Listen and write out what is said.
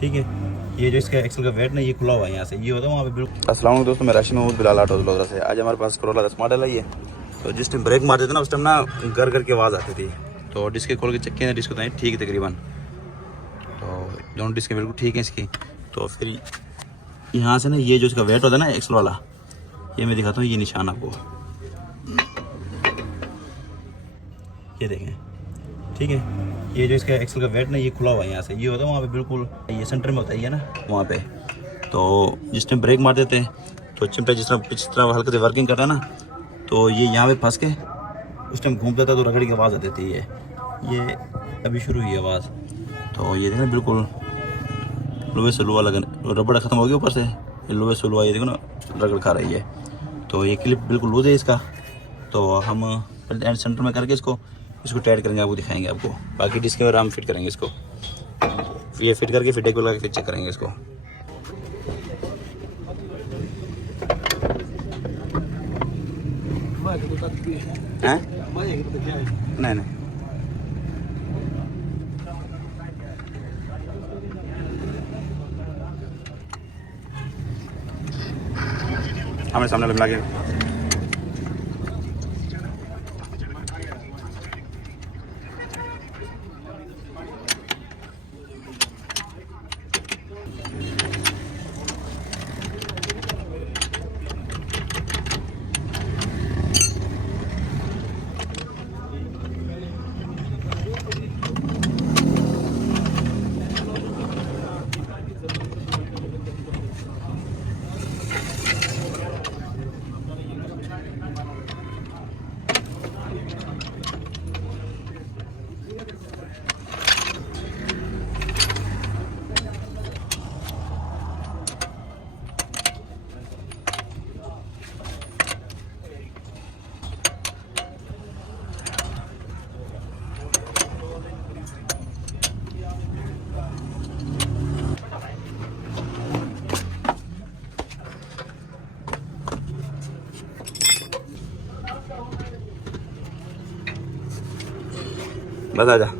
ठीक है। ये जो इसका एक्सल का वेट ना ये खुला हुआ है यहाँ से, ये होता है वहाँ पे बिल्कुल। अस्सलाम वालेकुम दोस्तों, मैं राशिद महमूद बिलाल ऑटो लोधरा से। आज हमारे पास करोला 10 मॉडल है ये। तो जिस टाइम ब्रेक मारते थे ना उस टाइम ना घर घर की आवाज़ आती थी। तो डिस्क खोल के चक्के डिस्क होता है ठीक है तकरीबन। तो दोनों डिस्क बिल्कुल ठीक है इसकी। तो फिर यहाँ से ना ये जो इसका वेट होता है ना एक्सल वाला, ये मैं दिखाता हूँ, ये निशान आपको ये देखें। ठीक है। ये जो इसका एक्सल का वेट ना ये खुला हुआ है यहाँ से, ये होता है वहाँ पे बिल्कुल, ये सेंटर में होता है ये ना वहाँ पे। तो जिस टाइम ब्रेक मार देते तो चिमटा जिस तरह हल्के से वर्किंग करता है ना, तो ये यहाँ पे फंस के उस टाइम घूमता था तो रगड़ी की आवाज़ आती थी। ये अभी शुरू हुई आवाज़। तो ये देखो ना बिल्कुल लोहे से लोहा लगन, रबड़ ख़त्म हो गया ऊपर से, ये लोहे से लोहा ये देखो ना रगड़ खा रही है। तो ये क्लिप बिल्कुल लूज है इसका। तो हम एंड सेंटर में करके इसको टाइट करेंगे, आपको दिखाएंगे आपको। बाकी डिस्क और हम फिट करेंगे इसको, ये फिट करके फिर डेक लगा के फिर चेक करेंगे इसको। हैं? नहीं नहीं, हमें सामने लगा के बस आजा।